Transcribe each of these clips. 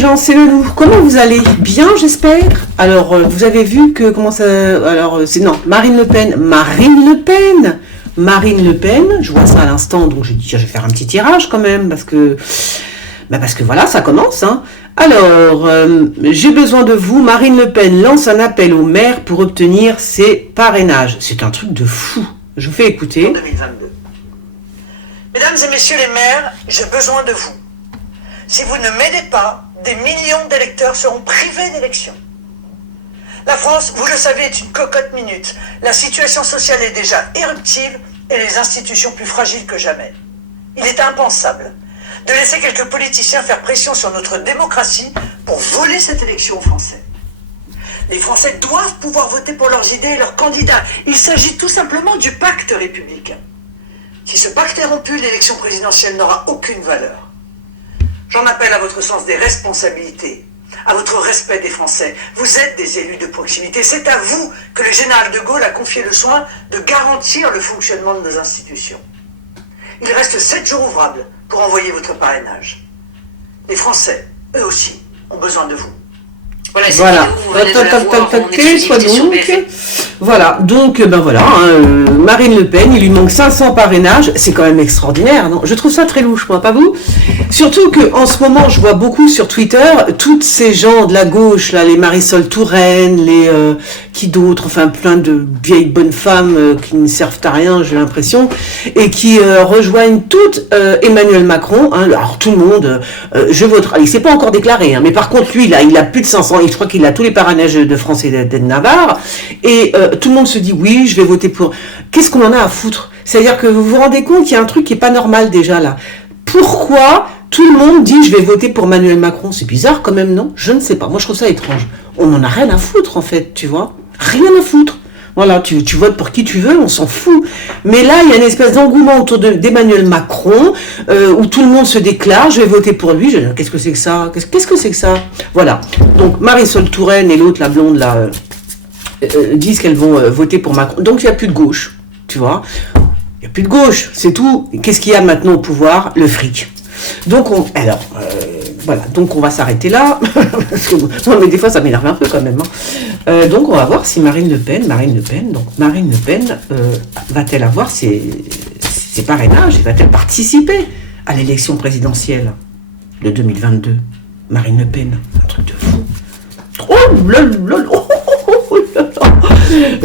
gens, c'est le loup. Comment vous allez? Bien, j'espère. Alors, vous avez vu que comment ça... Alors, c'est non, Marine Le Pen. Marine Le Pen. Marine Le Pen. Je vois ça à l'instant, donc j'ai dit, je vais faire un petit tirage quand même, parce que voilà, ça commence. Hein. Alors, j'ai besoin de vous. Marine Le Pen lance un appel aux maires pour obtenir ses parrainages. C'est un truc de fou. Je vous fais écouter. 2022. Mesdames et messieurs les maires, j'ai besoin de vous. Si vous ne m'aidez pas, des millions d'électeurs seront privés d'élections. La France, vous le savez, est une cocotte minute. La situation sociale est déjà éruptive et les institutions plus fragiles que jamais. Il est impensable de laisser quelques politiciens faire pression sur notre démocratie pour voler cette élection aux Français. Les Français doivent pouvoir voter pour leurs idées et leurs candidats. Il s'agit tout simplement du pacte républicain. Si ce pacte est rompu, l'élection présidentielle n'aura aucune valeur. J'en appelle à votre sens des responsabilités, à votre respect des Français. Vous êtes des élus de proximité. C'est à vous que le général de Gaulle a confié le soin de garantir le fonctionnement de nos institutions. Il reste 7 jours ouvrables pour envoyer votre parrainage. Les Français, eux aussi, ont besoin de vous. Voilà. Voilà, donc ben voilà, Marine Le Pen, il lui manque 500 parrainages, c'est quand même extraordinaire, non? Je trouve ça très louche, moi, pas vous? Surtout qu'en ce moment, je vois beaucoup sur Twitter, toutes ces gens de la gauche, là, les Marisol Touraine, les qui d'autres, enfin plein de vieilles bonnes femmes qui ne servent à rien, j'ai l'impression, et qui rejoignent toutes Emmanuel Macron, hein, alors tout le monde, je voterai, il s'est pas encore déclaré, hein, mais par contre, lui, il a plus de 500, et je crois qu'il a tous les parrainages de France et de Navarre, et tout le monde se dit oui, je vais voter pour. Qu'est-ce qu'on en a à foutre? C'est-à-dire que vous vous rendez compte qu'il y a un truc qui est pas normal déjà là. Pourquoi tout le monde dit je vais voter pour Emmanuel Macron? C'est bizarre quand même, non? Je ne sais pas. Moi je trouve ça étrange. On en a rien à foutre en fait, tu vois? Rien à foutre. Voilà, tu votes pour qui tu veux, on s'en fout. Mais là, il y a une espèce d'engouement autour d'Emmanuel Macron, où tout le monde se déclare, je vais voter pour lui. Qu'est-ce que c'est que ça? Qu'est-ce que c'est que ça? Voilà. Donc Marisol Touraine et l'autre, la blonde là, disent qu'elles vont voter pour Macron. Donc il n'y a plus de gauche, tu vois. Il n'y a plus de gauche, c'est tout. Qu'est-ce qu'il y a maintenant au pouvoir? Le fric. Donc voilà, donc on va s'arrêter là. Non, mais des fois ça m'énerve un peu quand même. Hein. Donc on va voir si Marine Le Pen, va-t-elle avoir ses parrainages et va-t-elle participer à l'élection présidentielle de 2022? Marine Le Pen, un truc de fou. Oh là là là.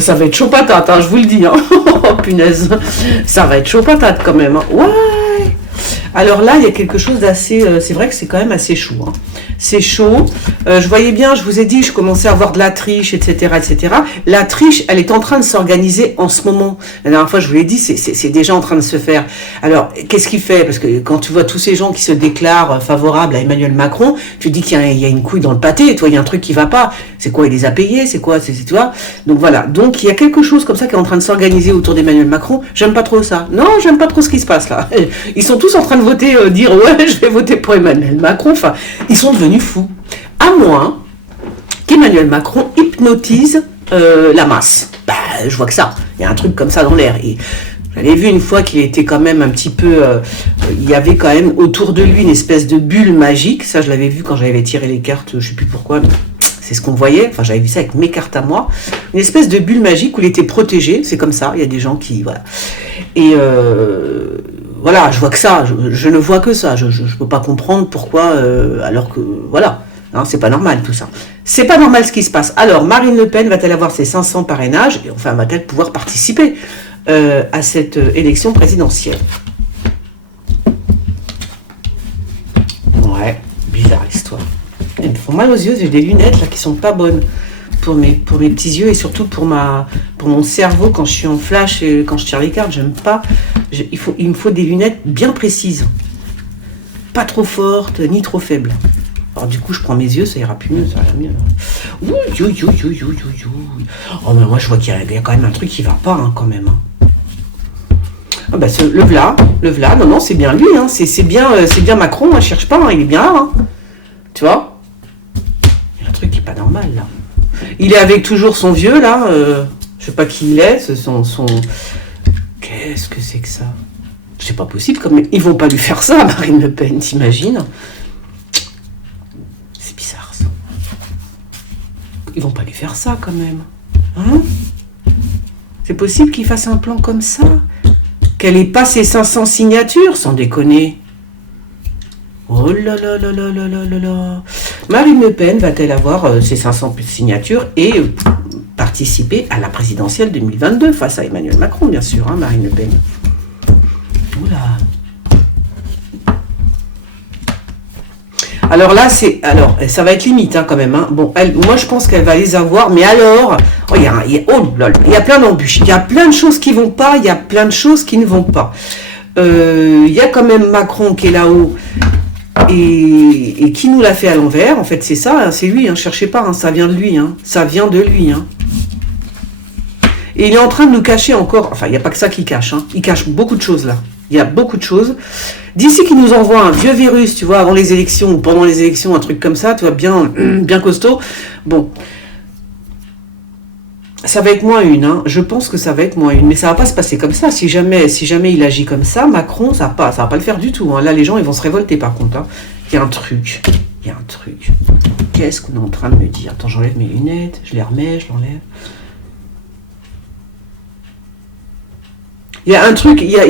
Ça va être chaud patate, hein, je vous le dis. Hein. Oh punaise, ça va être chaud patate quand même. Hein. Ouais. Alors là, il y a quelque chose d'assez... c'est vrai que c'est quand même assez chaud. Hein. C'est chaud. Je voyais bien, je vous ai dit, je commençais à voir de la triche, etc., etc. La triche, elle est en train de s'organiser en ce moment. La dernière fois, je vous l'ai dit, c'est déjà en train de se faire. Alors, qu'est-ce qu'il fait? Parce que quand tu vois tous ces gens qui se déclarent favorables à Emmanuel Macron, tu te dis qu'il y a une couille dans le pâté. Toi, il y a un truc qui va pas. C'est quoi? Il les a payés? C'est quoi? Tu vois? Donc voilà. Donc, il y a quelque chose comme ça qui est en train de s'organiser autour d'Emmanuel Macron. J'aime pas trop ça. Non, j'aime pas trop ce qui se passe là. Ils sont tous en train de voter, dire ouais, je vais voter pour Emmanuel Macron. Enfin, ils sont devenus fous. À moins qu'Emmanuel Macron hypnotise la masse. Bah, je vois que ça. Il y a un truc comme ça dans l'air. Et j'avais vu une fois qu'il était quand même un petit peu... il y avait quand même autour de lui une espèce de bulle magique. Ça, je l'avais vu quand j'avais tiré les cartes, je sais plus pourquoi. Mais c'est ce qu'on voyait. Enfin, j'avais vu ça avec mes cartes à moi. Une espèce de bulle magique où il était protégé. C'est comme ça. Il y a des gens qui... Voilà. Et... voilà, je vois que ça, je ne vois que ça, je ne peux pas comprendre pourquoi, alors que, voilà, hein, c'est pas normal tout ça. C'est pas normal ce qui se passe. Alors, Marine Le Pen va-t-elle avoir ses 500 parrainages, et enfin, va-t-elle pouvoir participer à cette élection présidentielle? Ouais, bizarre l'histoire. Elles me font mal aux yeux, j'ai des lunettes là qui sont pas bonnes. Pour mes petits yeux et surtout pour mon cerveau quand je suis en flash et quand je tire les cartes, j'aime pas. Il me faut des lunettes bien précises. Pas trop fortes, ni trop faibles. Alors du coup, je prends mes yeux, ça ira plus mieux, ça ira mieux. Oh mais moi je vois qu'il y a quand même un truc qui va pas hein, quand même. Hein. Ah bah le v'là, non, c'est bien lui, hein. C'est bien Macron, hein, cherche pas, hein, il est bien là. Hein. Tu vois? Il y a un truc qui est pas normal là. Il est avec toujours son vieux là, je sais pas qui il est, son... Qu'est-ce que c'est que ça? C'est pas possible, comme ils vont pas lui faire ça, Marine Le Pen, t'imagines? Ils vont pas lui faire ça quand même. Hein? C'est possible qu'il fasse un plan comme ça? Qu'elle ait pas ses 500 signatures, sans déconner. Oh là là là là là là là là. Marine Le Pen va-t-elle avoir ses 500 signatures et participer à la présidentielle 2022 face à Emmanuel Macron, bien sûr, hein, Marine Le Pen. Oula. Alors là, ça va être limite hein, quand même. Hein. Bon, moi je pense qu'elle va les avoir, mais alors, il y a plein d'embûches, il y a plein de choses qui vont pas, il y a plein de choses qui ne vont pas. Il y a quand même Macron qui est là-haut et qui nous l'a fait à l'envers. En fait, c'est ça, hein, c'est lui. Hein, cherchez pas, hein, ça vient de lui. Hein, ça vient de lui. Hein. Et il est en train de nous cacher encore. Enfin, il n'y a pas que ça qu'il cache. Hein, il cache beaucoup de choses là. Il y a beaucoup de choses. D'ici qu'il nous envoie un vieux virus, tu vois, avant les élections ou pendant les élections, un truc comme ça, tu vois, bien costaud. Bon. Ça va être -1, hein. Je pense que ça va être -1, mais ça va pas se passer comme ça. Si jamais il agit comme ça, Macron, ça va pas le faire du tout. Hein. Là, les gens, ils vont se révolter par contre. Hein. Il y a un truc. Qu'est-ce qu'on est en train de me dire? Attends, j'enlève mes lunettes, je les remets, je l'enlève. Il y a un truc, je sais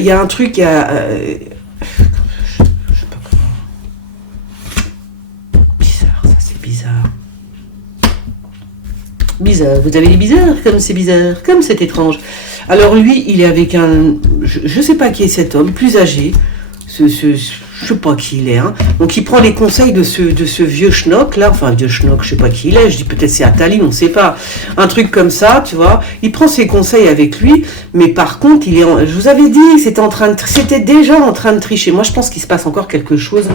pas comment. Bizarre, ça c'est bizarre. Bizarre, vous avez dit bizarre, comme c'est bizarre, comme c'est étrange. Alors lui, il est avec un, je sais pas qui est cet homme, plus âgé, je sais pas qui il est, hein. Donc il prend les conseils de ce vieux schnock là, enfin vieux schnock, je sais pas qui il est, je dis peut-être c'est Attali, on sait pas, un truc comme ça, tu vois. Il prend ses conseils avec lui, mais par contre, je vous avais dit, c'était déjà en train de tricher. Moi, je pense qu'il se passe encore quelque chose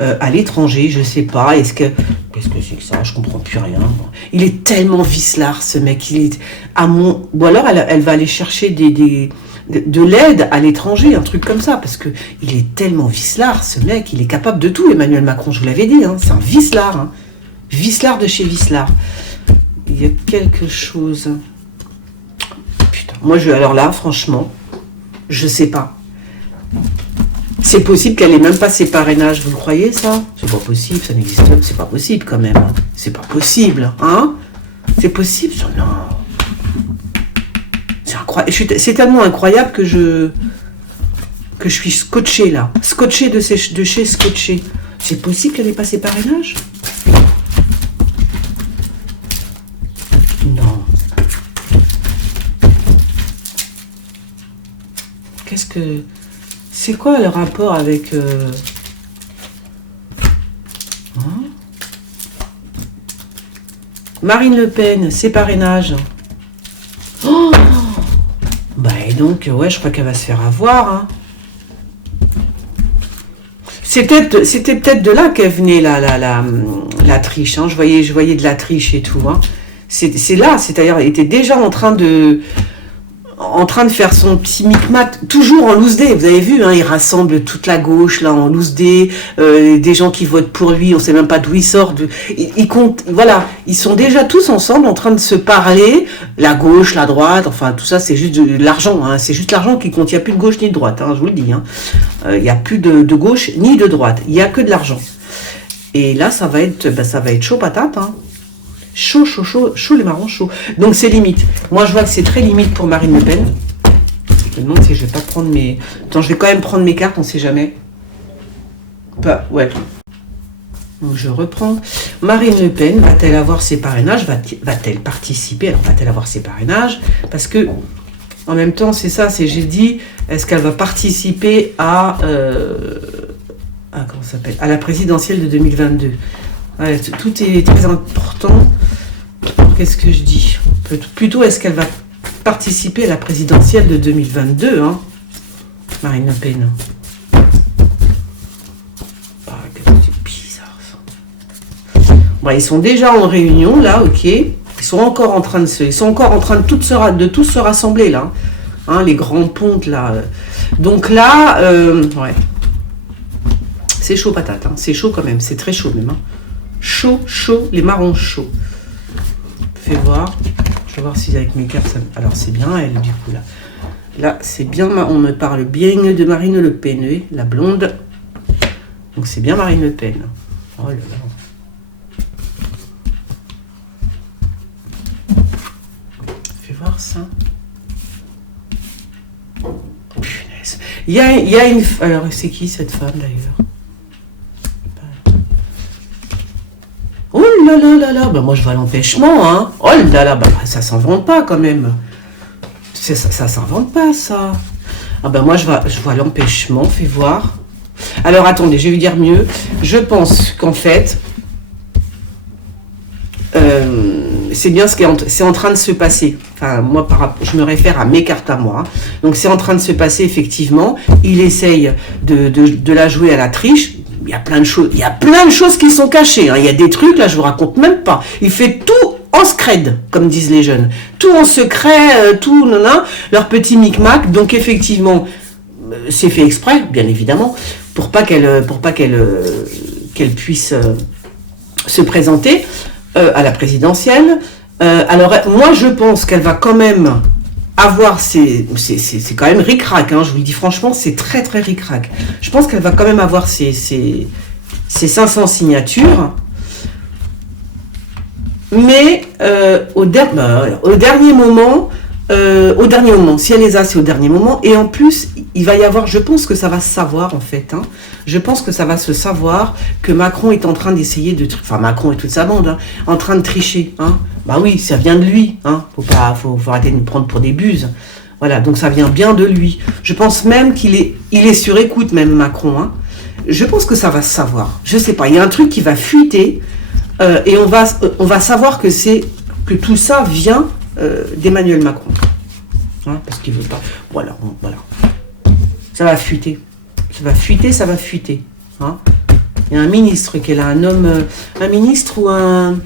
à l'étranger, je sais pas. Qu'est-ce que c'est que ça? Je comprends plus rien. Bon. Il est tellement vicelard, ce mec. Ou alors elle va aller chercher de l'aide à l'étranger, un truc comme ça, parce que il est tellement vicelard, ce mec, il est capable de tout, Emmanuel Macron, je vous l'avais dit, hein, c'est un vicelard, hein, vicelard de chez vicelard. Il y a quelque chose, putain, alors là, franchement, je sais pas. C'est possible qu'elle ait même pas ses parrainages, vous le croyez ça? C'est pas possible, ça n'existe pas, c'est pas possible quand même, hein. C'est pas possible, hein? C'est possible, ça, non. C'est tellement incroyable que je suis scotché là. Scotché de chez Scotché. C'est possible qu'elle ait pas ses parrainages? Non. C'est quoi le rapport avec... Hein? Marine Le Pen, ses parrainages. Oh! Bah et donc, ouais, je crois qu'elle va se faire avoir. Hein. C'était peut-être de là qu'elle venait la triche. Hein. Je voyais de la triche et tout. Hein. C'est là, c'est-à-dire, elle était déjà en train de faire son petit micmac, toujours en loose day, vous avez vu, hein, il rassemble toute la gauche, là, en loose day, des gens qui votent pour lui, on sait même pas d'où il sort, il compte, voilà, ils sont déjà tous ensemble en train de se parler, la gauche, la droite, enfin, tout ça, c'est juste de l'argent, hein, c'est juste l'argent qui compte, il n'y a plus de gauche ni de droite, hein, je vous le dis, hein, il n'y a plus de gauche ni de droite, il n'y a que de l'argent. Et là, ça va être chaud patate, hein. Chaud les marrons chauds. Donc c'est limite. Moi je vois que c'est très limite pour Marine Le Pen. Je me demande si je vais pas prendre mes... Attends, je vais quand même prendre mes cartes, on sait jamais. Bah, ouais. Donc je reprends. Marine Le Pen, va-t-elle avoir ses parrainages? Va-t-elle participer? Alors va-t-elle avoir ses parrainages? Parce que, en même temps, c'est ça, j'ai dit, est-ce qu'elle va participer à comment ça s'appelle? À la présidentielle de 2022. Ouais, tout est très important. Qu'est-ce que je dis? Plutôt, est-ce qu'elle va participer à la présidentielle de 2022, hein, Marine Le Pen? Ah, c'est bizarre ça. Bon, ils sont déjà en réunion là, ok. Ils sont encore en train de tous se rassembler là, hein, les grands pontes là. Donc là, ouais, c'est chaud patate, hein. C'est chaud quand même, c'est très chaud même. Hein. Chaud, les marrons chauds. Fais voir. Je vais voir si avec mes cartes, alors c'est bien elle du coup là. Là c'est bien, on me parle bien de Marine Le Pen, oui, la blonde. Donc c'est bien Marine Le Pen. Oh là là. voir ça. Punaise. Il y a une... Alors, c'est qui cette femme d'ailleurs? Oh là là là là, bah moi je vois l'empêchement, hein. Oh là là, bah ça s'invente pas quand même. Ça s'invente pas ça. Ah ben moi je vois l'empêchement, fais voir. Alors attendez, je vais vous dire mieux. Je pense qu'en fait, c'est bien c'est en train de se passer. Enfin, moi, je me réfère à mes cartes à moi. Donc, c'est en train de se passer, effectivement. Il essaye de la jouer à la triche. Il y a plein de choses qui sont cachées. Hein. Il y a des trucs, là, je vous raconte même pas. Il fait tout en scred, comme disent les jeunes. Tout en secret, tout, leur petit micmac. Donc, effectivement, c'est fait exprès, bien évidemment, pour pas qu'elle puisse se présenter à la présidentielle. Alors, moi, je pense qu'elle va quand même avoir c'est quand même ric-rac, hein, je vous le dis franchement, c'est très très ric-rac. Je pense qu'elle va quand même avoir ses 500 signatures, mais au dernier moment, si elle les a, c'est au dernier moment, et en plus, il va y avoir, je pense que ça va se savoir en fait, hein, je pense que ça va se savoir que Macron est en train d'essayer de... Enfin, Macron et toute sa bande, hein, en train de tricher, hein. Bah oui, ça vient de lui, hein. Faut arrêter de nous prendre pour des buses. Voilà, donc ça vient bien de lui. Je pense même qu'il est sur écoute, même Macron, hein. Je pense que ça va se savoir. Je sais pas, il y a un truc qui va fuiter, et on va savoir que tout ça vient d'Emmanuel Macron. Hein, parce qu'il veut pas... Voilà. Ça va fuiter. Ça va fuiter. Hein. Il y a un ministre qui est là, un ministre ou un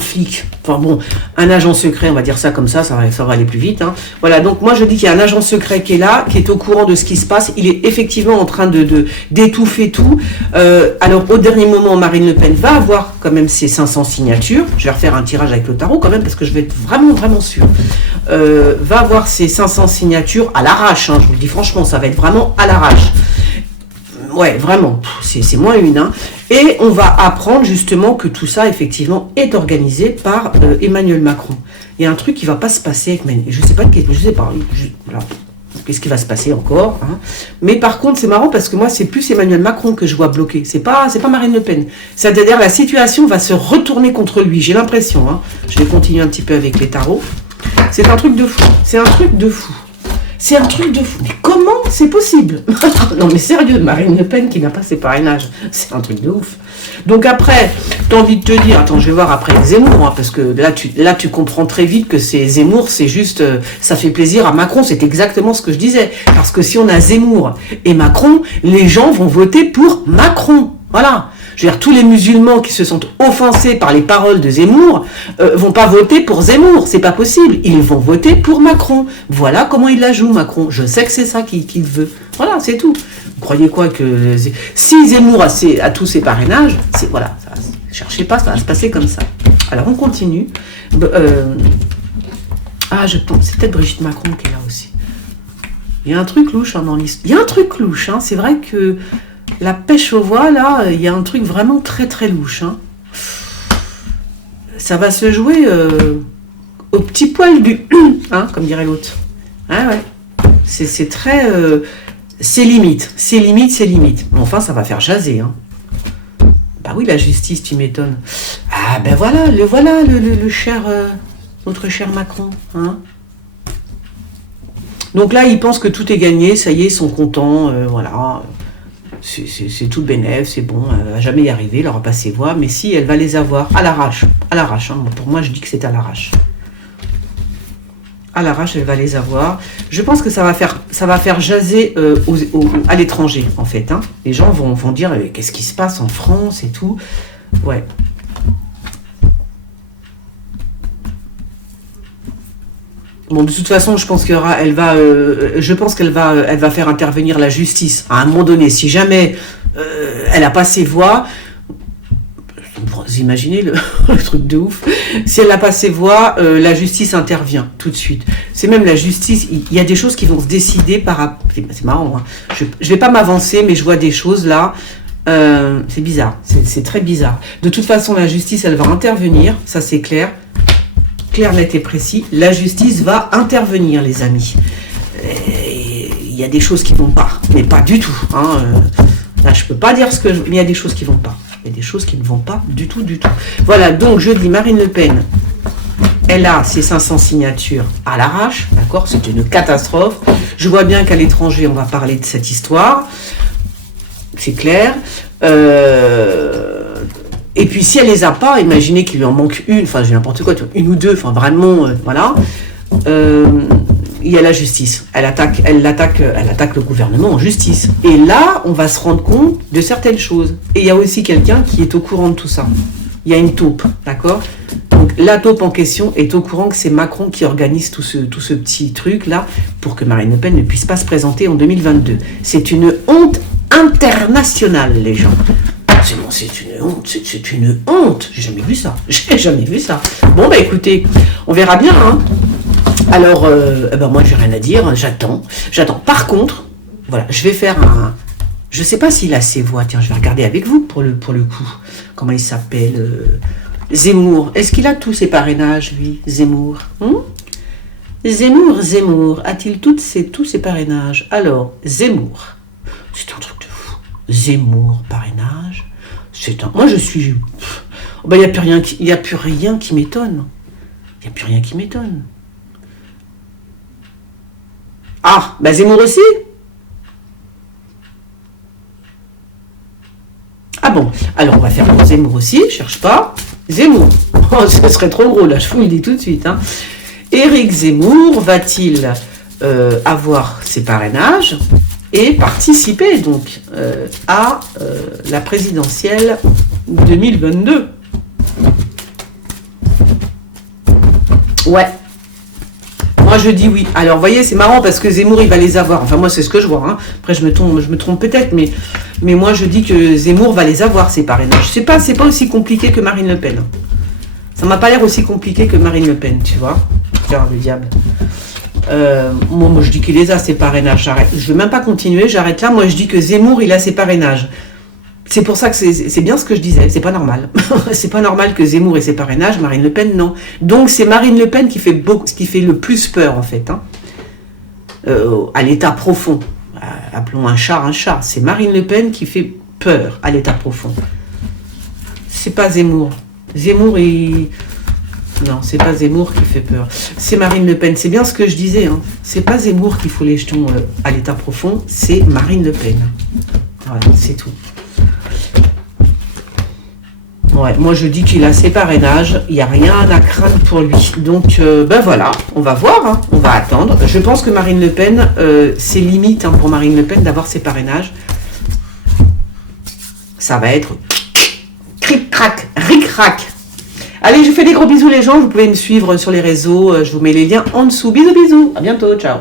flic, enfin bon, un agent secret, on va dire ça comme ça va aller plus vite. Hein. Voilà, donc moi je dis qu'il y a un agent secret qui est là, qui est au courant de ce qui se passe. Il est effectivement en train d'étouffer tout. Alors au dernier moment, Marine Le Pen va avoir quand même ses 500 signatures. Je vais refaire un tirage avec le tarot quand même, parce que je vais être vraiment, vraiment sûre. Va avoir ses 500 signatures à l'arrache, hein, je vous le dis franchement, ça va être vraiment à l'arrache. Ouais, vraiment, c'est moins une. Hein. Et on va apprendre justement que tout ça, effectivement, est organisé par Emmanuel Macron. Il y a un truc qui ne va pas se passer avec Emmanuel. Je sais pas, voilà, qu'est-ce qui va se passer encore. Hein. Mais par contre, c'est marrant parce que moi, c'est plus Emmanuel Macron que je vois bloqué. C'est pas Marine Le Pen. C'est-à-dire la situation va se retourner contre lui. J'ai l'impression. Hein. Je vais continuer un petit peu avec les tarots. C'est un truc de fou. C'est un truc de fou. Mais comment c'est possible? Non mais sérieux, Marine Le Pen qui n'a pas ses parrainages, c'est un truc de ouf. Donc après, t'as envie de te dire, attends, je vais voir après Zemmour, hein, parce que là tu comprends très vite que c'est Zemmour, c'est juste, ça fait plaisir à Macron, c'est exactement ce que je disais. Parce que si on a Zemmour et Macron, les gens vont voter pour Macron. Voilà. Je veux dire, tous les musulmans qui se sont offensés par les paroles de Zemmour vont pas voter pour Zemmour, c'est pas possible. Ils vont voter pour Macron. Voilà comment il la joue, Macron. Je sais que c'est ça qu'il veut. Voilà, c'est tout. Vous croyez quoi que... Si Zemmour a tous ses parrainages, voilà, cherchez pas, ça va se passer comme ça. Alors, on continue. Je pense, c'est peut-être Brigitte Macron qui est là aussi. Il y a un truc louche, hein, dans l'histoire. Il y a un truc louche, hein, c'est vrai que... La pêche aux voix, là, il y a un truc vraiment très très louche. Hein. Ça va se jouer au petit poil du... hein, comme dirait l'autre. Ah ouais. C'est très... c'est limite. Mais enfin, ça va faire jaser. Hein. Bah oui, la justice, tu m'étonnes. Ah ben voilà, le cher... notre cher Macron. Hein. Donc là, ils pensent que tout est gagné. Ça y est, ils sont contents. Voilà... C'est tout bénef, c'est bon, elle va jamais y arriver, elle n'aura pas ses voix, mais si, elle va les avoir à l'arrache, hein. Pour moi je dis que c'est à l'arrache. À l'arrache, elle va les avoir. Je pense que ça va faire jaser à l'étranger, en fait. Hein. Les gens vont dire, qu'est-ce qui se passe en France et tout. Ouais. Bon, de toute façon, je pense qu'elle va faire intervenir la justice à un moment donné. Si jamais elle n'a pas ses voix, vous imaginez le truc de ouf. Si elle n'a pas ses voix, la justice intervient tout de suite. C'est même la justice. Il y a des choses qui vont se décider par. C'est marrant. Hein. Je vais pas m'avancer, mais je vois des choses là. C'est bizarre. C'est très bizarre. De toute façon, la justice, elle va intervenir. Ça, c'est clair. clair, net et précis. La justice va intervenir, les amis. Il y a des choses qui vont pas, mais pas du tout. Hein. Là, je peux pas dire ce que... Mais il y a des choses qui vont pas. Il y a des choses qui ne vont pas du tout, du tout. Voilà, donc je dis Marine Le Pen, elle a ses 500 signatures à l'arrache, d'accord? C'est une catastrophe. Je vois bien qu'à l'étranger, on va parler de cette histoire. C'est clair. Et puis si elle les a pas, imaginez qu'il lui en manque une, enfin j'ai n'importe quoi, une ou deux, enfin vraiment, voilà. Il y a la justice. Elle attaque le gouvernement en justice. Et là, on va se rendre compte de certaines choses. Et il y a aussi quelqu'un qui est au courant de tout ça. Il y a une taupe, d'accord? Donc la taupe en question est au courant que c'est Macron qui organise tout ce petit truc-là pour que Marine Le Pen ne puisse pas se présenter en 2022. C'est une honte internationale, les gens. C'est une honte, c'est une honte. J'ai jamais vu ça. J'ai jamais vu ça. Bon, bah écoutez, on verra bien, hein. Alors, moi, j'ai rien à dire. J'attends. Par contre, voilà, je vais faire un... Je sais pas s'il a ses voix. Tiens, je vais regarder avec vous pour le coup. Comment il s'appelle Zemmour. Est-ce qu'il a tous ses parrainages, lui, Zemmour? Zemmour. A-t-il tous ses parrainages? Alors, Zemmour. C'est un truc de fou. Zemmour, parrainage. Moi, je suis... Il n'y a plus rien qui m'étonne. Il n'y a plus rien qui m'étonne. Ah, Zemmour aussi? Ah bon, alors on va faire pour Zemmour aussi, je cherche pas. Zemmour, ce serait trop gros là, je vous le dis tout de suite. Hein. Éric Zemmour va-t-il avoir ses parrainages et participer donc à la présidentielle 2022? Ouais. Moi je dis oui. Alors vous voyez, c'est marrant parce que Zemmour il va les avoir. Enfin moi c'est ce que je vois. Hein. Après je me trompe peut-être, mais moi je dis que Zemmour va les avoir ces parrainages. C'est pas aussi compliqué que Marine Le Pen. Ça m'a pas l'air aussi compliqué que Marine Le Pen, tu vois. Tiens, le diable. Moi je dis qu'il les a ces parrainages. J'arrête. Je veux même pas continuer. J'arrête là. Moi je dis que Zemmour il a ses parrainages. C'est pour ça que c'est bien ce que je disais, c'est pas normal. C'est pas normal que Zemmour ait ses parrainages, Marine Le Pen, non. Donc c'est Marine Le Pen qui fait le plus peur, en fait. Hein. À l'état profond. Appelons un chat. C'est Marine Le Pen qui fait peur à l'état profond. C'est pas Zemmour. Non, c'est pas Zemmour qui fait peur. C'est Marine Le Pen. C'est bien ce que je disais. Hein. C'est pas Zemmour qui fout les jetons à l'état profond, c'est Marine Le Pen. Voilà, c'est tout. Ouais, moi je dis qu'il a ses parrainages, il n'y a rien à craindre pour lui. Donc voilà, on va voir, hein, on va attendre. Je pense que Marine Le Pen, c'est limite pour Marine Le Pen d'avoir ses parrainages. Ça va être cric-crac, ric-crac. Allez, je vous fais des gros bisous les gens, vous pouvez me suivre sur les réseaux, je vous mets les liens en dessous. Bisous, à bientôt, ciao.